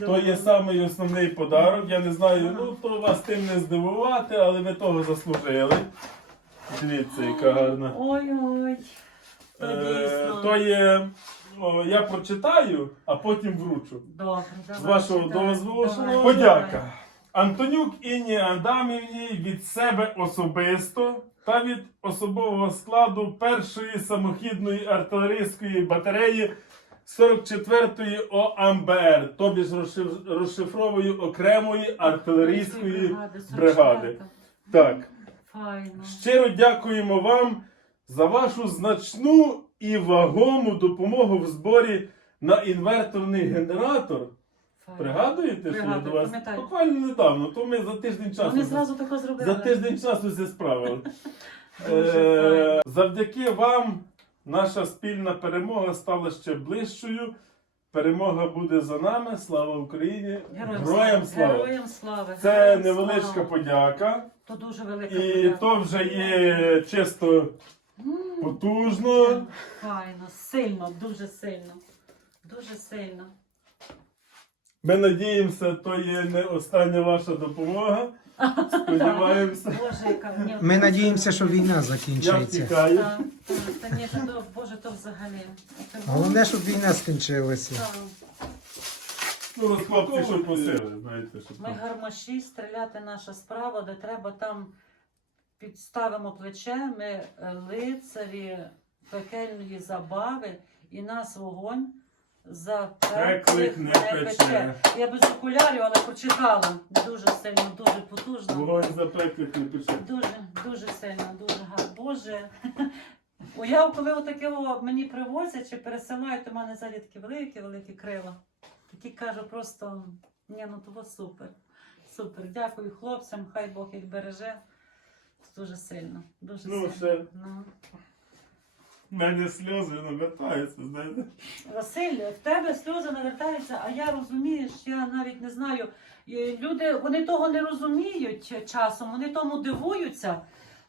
То є самий основний подарок. Я не знаю, ну то вас тим не здивувати, але ви того заслужили. Дивіться, яка гарна. Ой-ой. То Е, дійсно. то є. о, я прочитаю, а потім вручу. Добре, давай. З вашого читай. дозволу, Давай, подяка. давай. Антонюк Інні Адамівні від себе особисто та від особового складу першої самохідної артилерійської батареї 44-ї ОАМБР, тобі ж розшиф- розшифровою окремої артилерійської бригади. Так. Файно. Щиро дякуємо вам за вашу значну і вагому допомогу в зборі на інверторний генератор. Пригадуєте, що я до вас пам'ятаю. буквально недавно, то ми за тиждень часу. Вони зразу тако зробили. За тиждень часу все справили. Е. Завдяки вам наша спільна перемога стала ще ближчою. Перемога буде за нами. Слава Україні! Героям слава! Героям слава. Це Героям невеличка слава. подяка. То дуже велика І подяка. то вже є чисто М, потужно. Файно, сильно, дуже сильно. Дуже сильно. Ми надіємося, то є не остання ваша допомога. Сподіваємося. Боже, яка Ми надіємося, що війна Я закінчується. втікаю. Так, так, та ні, то, Боже, то взагалі. Це Головне, щоб війна скінчилася. Так. Ну, от хлопці, що просили, знаєте, що Ми там. гармаші, стріляти наша справа, де треба там підставимо плече, ми е, лицарі пекельної забави, і нас вогонь за не пече. Я без окулярів, але прочитала. Дуже сильно, дуже потужно. Вогонь запеклих не пече. Дуже, дуже сильно, дуже гарно. Боже. Уяв, коли отаке мені привозять чи пересилають, в мене ззаді такі великі, великі крила. Такі кажу, просто ні, ну того супер. Супер. Дякую хлопцям, хай Бог їх береже. Дуже сильно. Дуже Ну, сильно. все. Ну. Мене сльози навертаються, знаєте. Василь, в тебе сльози навертаються, а я розумієш, я навіть не знаю. Люди вони того не розуміють часом, вони тому дивуються.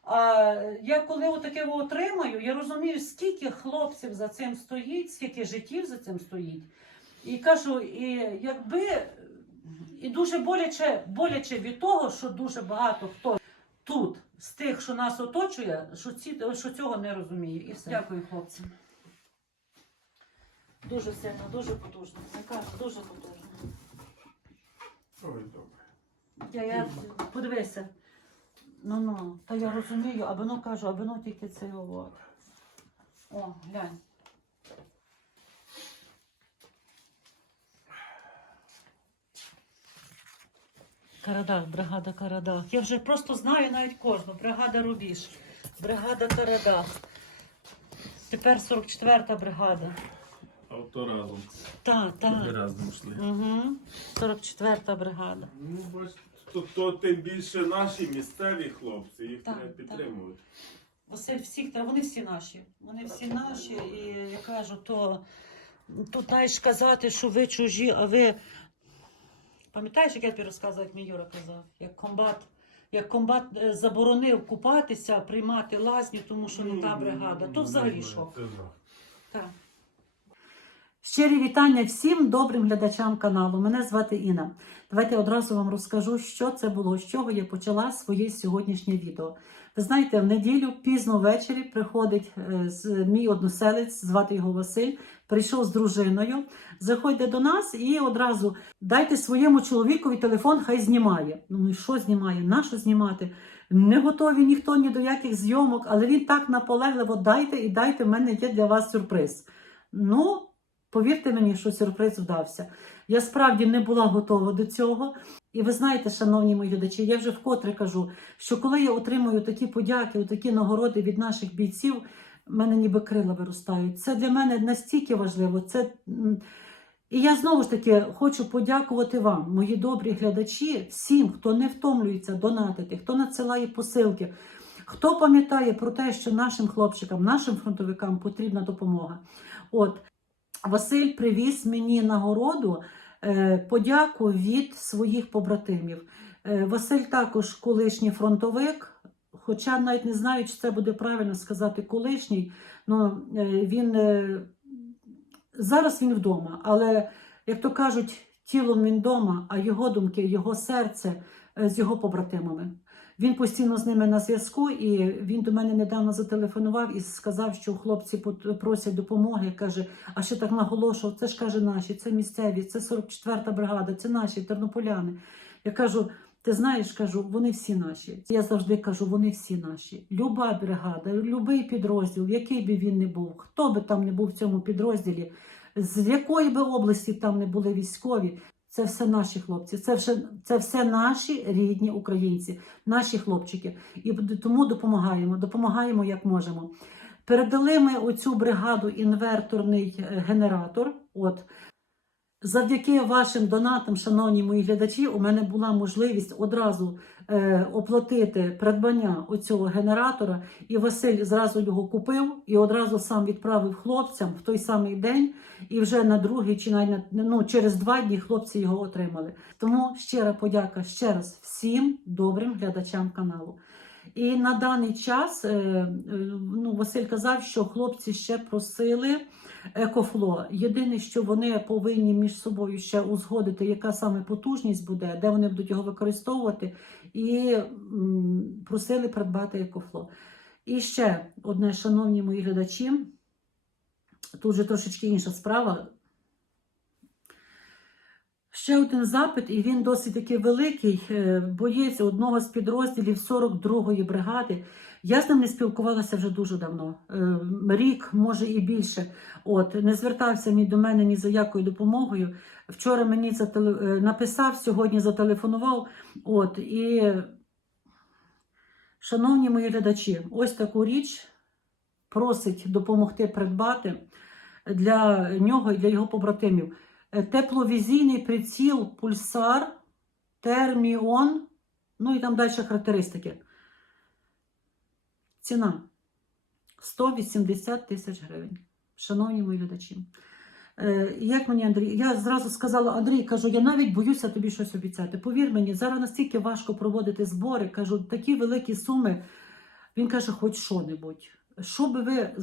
А я коли отаке отримаю, я розумію, скільки хлопців за цим стоїть, скільки життів за цим стоїть. І кажу, і якби і дуже боляче, боляче від того, що дуже багато хто тут з тих, що нас оточує, що ці що цього не розуміє. І все. Дякую хлопцям. Дуже сильно, дуже потужно. Я кажу, дуже потужно. Ой, добре. Я, я подивися. Ну ну, та я розумію, аби ну кажу, аби ну тільки це його. О, глянь. Карадах, бригада Карадах. Я вже просто знаю навіть кожну. Бригада Рубіж, бригада Карадах. Тепер 44-та бригада. Авто разом. Так, так. разом йшли. Угу. 44-та бригада. Ну, бачите, то, то тим більше наші місцеві хлопці, їх Так, треба підтримувати. Василь, всіх та вони всі наші. Вони всі наші, і я кажу, то тут знаєш казати, що ви чужі, а ви. Пам'ятаєш, як я тобі розказував, як мій Юра казав, як комбат, як комбат е, заборонив купатися, приймати лазню, тому що не та бригада. То взагалі що? Так. Щирі вітання всім добрим глядачам каналу. Мене звати Інна. Давайте одразу вам розкажу, що це було, з чого я почала своє сьогоднішнє відео. Ви знаєте, в неділю пізно ввечері приходить е, мій односелець, звати його Василь, прийшов з дружиною, заходьте до нас і одразу дайте своєму чоловікові телефон, хай знімає. Ну і що знімає? На що знімати? Не готові ніхто ні до яких зйомок, але він так наполегливо дайте і дайте, в мене є для вас сюрприз. Ну, повірте мені, що сюрприз вдався. Я справді не була готова до цього. І ви знаєте, шановні мої глядачі, я вже вкотре кажу, що коли я отримую такі подяки, такі нагороди від наших бійців, в мене ніби крила виростають. Це для мене настільки важливо. Це... І я знову ж таки хочу подякувати вам, мої добрі глядачі, всім, хто не втомлюється донатити, хто надсилає посилки, хто пам'ятає про те, що нашим хлопчикам, нашим фронтовикам потрібна допомога. От Василь привіз мені нагороду, е, подяку від своїх побратимів. Е, Василь також колишній фронтовик, хоча навіть не знаю, чи це буде правильно сказати колишній. Ну, е, він е, зараз він вдома, але як то кажуть, тілом він дома, а його думки, його серце з його побратимами. Він постійно з ними на зв'язку, і він до мене недавно зателефонував і сказав, що хлопці просять допомоги. Каже, а ще так наголошував, це ж каже наші, це місцеві, це 44-та бригада, це наші тернополяни. Я кажу. Ти знаєш, кажу, вони всі наші. Я завжди кажу, вони всі наші. Люба бригада, любий підрозділ, який би він не був, хто би там не був в цьому підрозділі, з якої би області там не були військові, це все наші хлопці, це все, це все наші рідні українці, наші хлопчики. І тому допомагаємо, допомагаємо як можемо. Передали ми оцю бригаду інверторний генератор. От Завдяки вашим донатам, шановні мої глядачі, у мене була можливість одразу е, оплатити придбання оцього генератора, і Василь зразу його купив і одразу сам відправив хлопцям в той самий день. І вже на другий чи навіть на- ну, через два дні хлопці його отримали. Тому щира подяка ще раз всім добрим глядачам каналу. І на даний час е, е, ну, Василь казав, що хлопці ще просили екофло. Єдине, що вони повинні між собою ще узгодити, яка саме потужність буде, де вони будуть його використовувати, і просили придбати екофло. І ще одне, шановні мої глядачі, тут вже трошечки інша справа. Ще один запит, і він досить таки великий. Е, Боєць одного з підрозділів 42-ї бригади. Я з ним не спілкувалася вже дуже давно, е, рік, може і більше. От не звертався ні до мене ні за якою допомогою. Вчора мені зателе... е, написав, сьогодні зателефонував. От і, шановні мої глядачі, ось таку річ просить допомогти придбати для нього і для його побратимів. Е, Тепловізійний приціл Пульсар Терміон. Ну і там далі характеристики. Ціна 180 тисяч гривень. Шановні мої глядачі. Е, Як мені Андрій? Я зразу сказала Андрій, кажу, я навіть боюся тобі щось обіцяти. Повір мені, зараз настільки важко проводити збори. Кажу, такі великі суми. Він каже, хоч що-небудь. Що би ви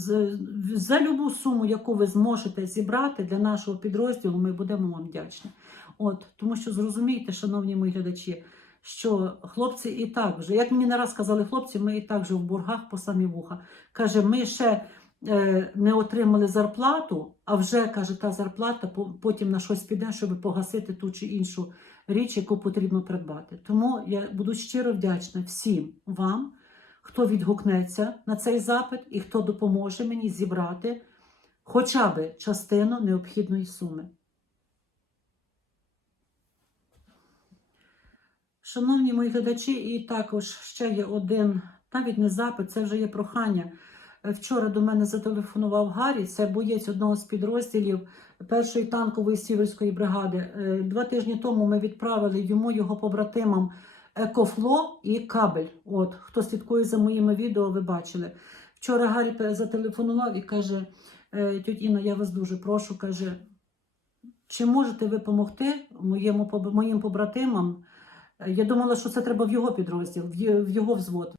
за любу суму, яку ви зможете зібрати для нашого підрозділу, ми будемо вам вдячні. От, тому що зрозумійте, шановні мої глядачі, що хлопці і так вже, як мені не раз сказали хлопці, ми і так вже в боргах по самі вуха. Каже, ми ще е, не отримали зарплату, а вже каже, та зарплата потім на щось піде, щоб погасити ту чи іншу річ, яку потрібно придбати. Тому я буду щиро вдячна всім вам, хто відгукнеться на цей запит і хто допоможе мені зібрати хоча б частину необхідної суми. Шановні мої глядачі, і також ще є один, навіть не запит, це вже є прохання. Вчора до мене зателефонував Гаррі, це боєць одного з підрозділів першої танкової сіверської бригади. Е, Два тижні тому ми відправили йому його побратимам екофло і кабель. От хто слідкує за моїми відео, ви бачили. Вчора Гаррі зателефонував і каже: «Е, тьоть Інна, я вас дуже прошу. каже, чи можете ви допомогти моєму моїм побратимам? Е, Я думала, що це треба в його підрозділ, в його взвод.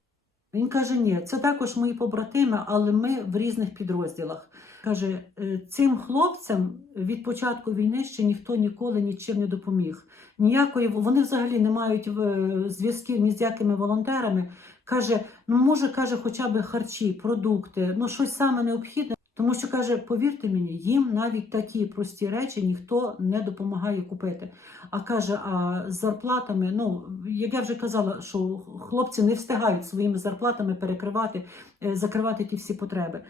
Він каже: ні, це також мої побратими, але ми в різних підрозділах. Каже, «Е, цим хлопцям від початку війни ще ніхто ніколи нічим не допоміг. Ніякої вони взагалі не мають е, зв'язків ні з якими волонтерами. Каже, ну може, каже, хоча б харчі, продукти, ну щось саме необхідне. Тому що каже, повірте мені, їм навіть такі прості речі ніхто не допомагає купити. А каже, а з зарплатами, ну як я вже казала, що хлопці не встигають своїми зарплатами перекривати, е, закривати ті всі потреби.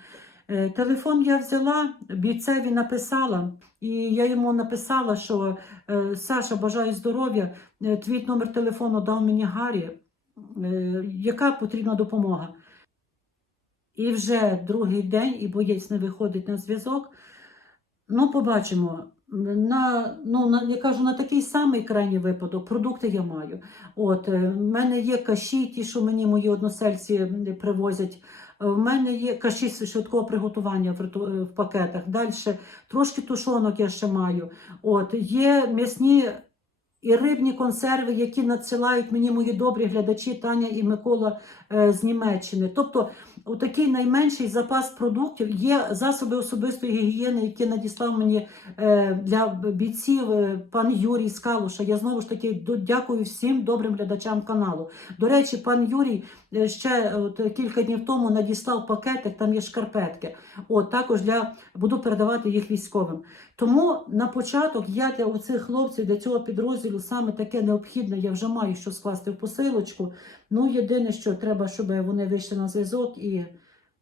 Е, Телефон я взяла, бійцеві написала, і я йому написала, що е, Саша, бажаю здоров'я, твій номер телефону дав мені Гаррі, яка потрібна допомога. І вже другий день, і боєць не виходить на зв'язок. Ну, побачимо. На, ну, на, я кажу, на такий самий крайній випадок продукти я маю. От, е, в мене є каші, ті, що мені мої односельці привозять. Е, В мене є каші швидкого приготування в, е, в пакетах. Далі трошки тушонок я ще маю. От, є м'ясні і рибні консерви, які надсилають мені мої добрі глядачі Таня і Микола е, з Німеччини. Тобто такий найменший запас продуктів. Є засоби особистої гігієни, які надіслав мені е, для бійців е, пан Юрій Скалуша. Я знову ж таки дякую всім добрим глядачам каналу. До речі, пан Юрій е, ще от, кілька днів тому надіслав пакетик, там є шкарпетки. От також для буду передавати їх військовим. Тому на початок я для оцих хлопців, для цього підрозділу саме таке необхідне. Я вже маю що скласти в посилочку. Ну, єдине, що треба, щоб вони вийшли на зв'язок і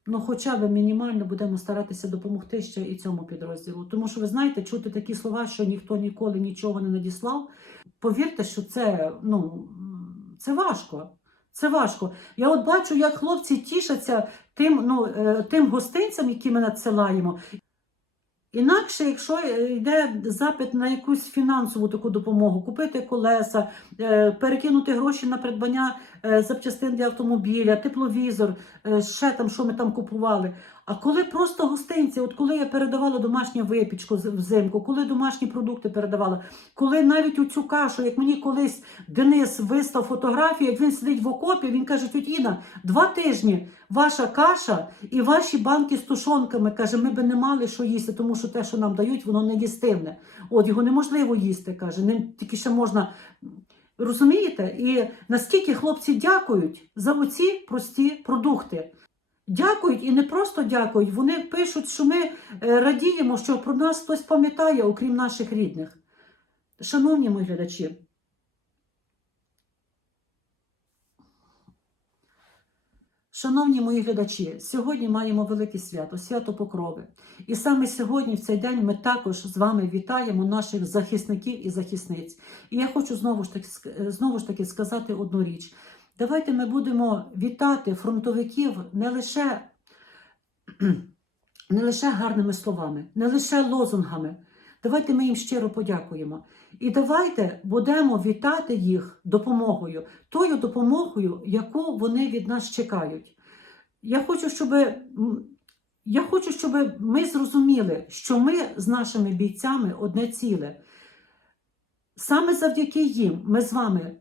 ну, хоча б мінімально будемо старатися допомогти ще і цьому підрозділу. Тому що ви знаєте, чути такі слова, що ніхто ніколи нічого не надіслав. Повірте, що це, ну, це важко. Це важко. Я от бачу, як хлопці тішаться тим, ну, е, тим гостинцям, які ми надсилаємо. Інакше, якщо е, йде запит на якусь фінансову таку допомогу, купити колеса, е, перекинути гроші на придбання е, запчастин для автомобіля, тепловізор, ще там, що ми там купували. А коли просто гостинці, от коли я передавала домашню випічку взимку, коли домашні продукти передавала, коли навіть у цю кашу, як мені колись Денис вистав фотографію, як він сидить в окопі, він каже: тють два тижні ваша каша і ваші банки з тушонками. каже, ми би не мали що їсти, тому що те, що нам дають, воно не їстивне. От його неможливо їсти, каже. Ним тільки ще можна. Розумієте? І наскільки хлопці дякують за оці прості продукти. Дякують і не просто дякують. Вони пишуть, що ми е, радіємо, що про нас хтось пам'ятає, окрім наших рідних. Шановні мої глядачі, Шановні мої глядачі, сьогодні маємо велике свято, свято Покрови. І саме сьогодні, в цей день, ми також з вами вітаємо наших захисників і захисниць. І я хочу знову ж таки, знову ж таки сказати одну річ. Давайте ми будемо вітати фронтовиків не лише, не лише гарними словами, не лише лозунгами. Давайте ми їм щиро подякуємо. І давайте будемо вітати їх допомогою, тою допомогою, яку вони від нас чекають. Я хочу, щоб, я хочу, щоб ми зрозуміли, що ми з нашими бійцями одне ціле. Саме завдяки їм ми з вами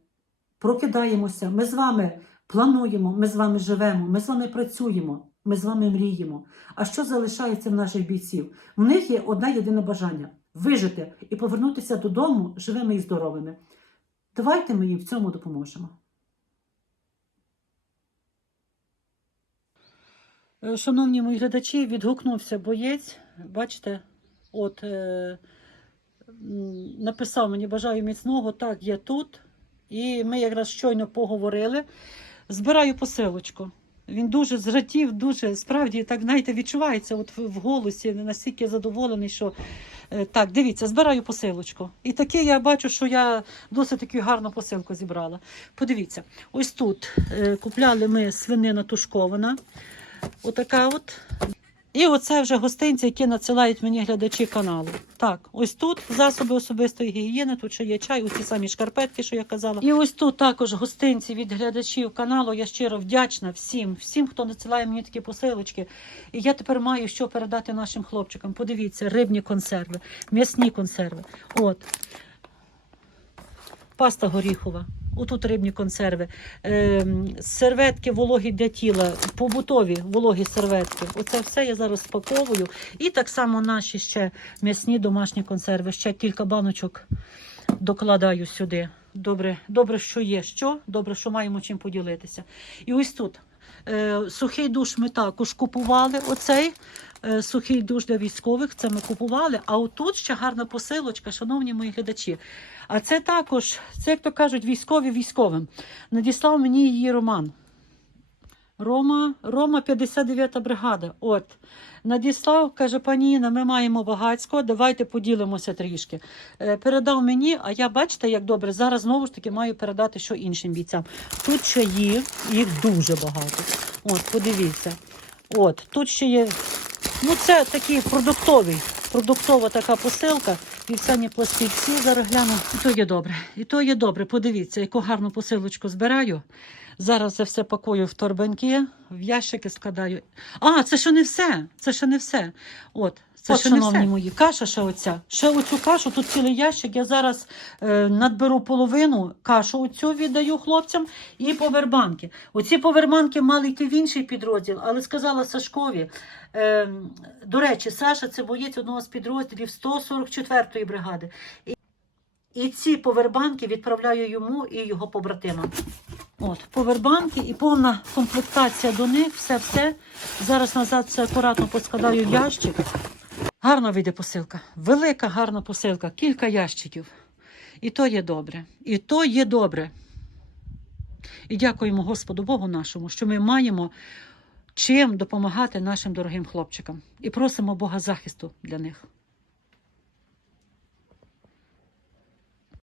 прокидаємося, ми з вами плануємо, ми з вами живемо, ми з вами працюємо, ми з вами мріємо. А що залишається в наших бійців? В них є одне єдине бажання вижити і повернутися додому живими і здоровими. Давайте ми їм в цьому допоможемо. Е, Шановні мої глядачі, відгукнувся боєць. Бачите, от е, написав мені бажаю міцного, так, я тут. І ми якраз щойно поговорили. Збираю посилочку. Він дуже зрадів, дуже справді так знаєте, відчувається от в, в голосі, настільки задоволений, що е, так, дивіться, збираю посилочку. І таке я бачу, що я досить таку гарну посилку зібрала. Подивіться, ось тут е, купляли ми свинина тушкована. Отака от. І оце вже гостинці, які надсилають мені глядачі каналу. Так, ось тут засоби особистої гігієни, тут ще є чай, ті самі шкарпетки, що я казала. І ось тут також гостинці від глядачів каналу. Я щиро вдячна всім, всім, хто надсилає мені такі посилочки. І я тепер маю що передати нашим хлопчикам. Подивіться, рибні консерви, м'ясні консерви. От. Паста горіхова. Отут рибні консерви, Ем, серветки вологі для тіла, побутові вологі серветки. Оце все я зараз спаковую. І так само наші ще м'ясні домашні консерви. Ще кілька баночок докладаю сюди. Добре, добре, що є що, добре, що маємо чим поділитися. І ось тут е, сухий душ ми також купували. Оцей е, сухий душ для військових. Це ми купували. А отут ще гарна посилочка, шановні мої глядачі. А це також, це як то кажуть, військові військовим. Надіслав мені її Роман. Рома, Рома 59-та бригада. От. Надіслав, каже, пані Інна, ми маємо багацько, давайте поділимося трішки. Е, передав мені, а я бачите, як добре, зараз знову ж таки маю передати що іншим бійцям. Тут чаї, їх дуже багато. От, подивіться. От, тут ще є. Ну, це такий продуктовий, продуктова така посилка. Вівсяні пластівці зараз гляну. І то є добре. І то є добре. Подивіться, яку гарну посилочку збираю. Зараз це все пакую в торбинки, в ящики складаю. А, це ще не все. Це ще не все. От, Це От, ще не шановні все. мої, каша ще оця. Ще оцю кашу, тут цілий ящик. Я зараз е, надберу половину кашу оцю віддаю хлопцям і повербанки. Оці повербанки мали йти в інший підрозділ, але сказала Сашкові. Е, до речі, Саша це боєць одного з підрозділів 144-ї бригади. І, і ці повербанки відправляю йому і його побратимам. От, повербанки і повна комплектація до них, все-все. Зараз назад все акуратно поскладаю в ящик. Гарна вийде посилка. Велика гарна посилка, кілька ящиків. І то є добре. І то є добре. І дякуємо Господу Богу нашому, що ми маємо чим допомагати нашим дорогим хлопчикам. І просимо Бога захисту для них.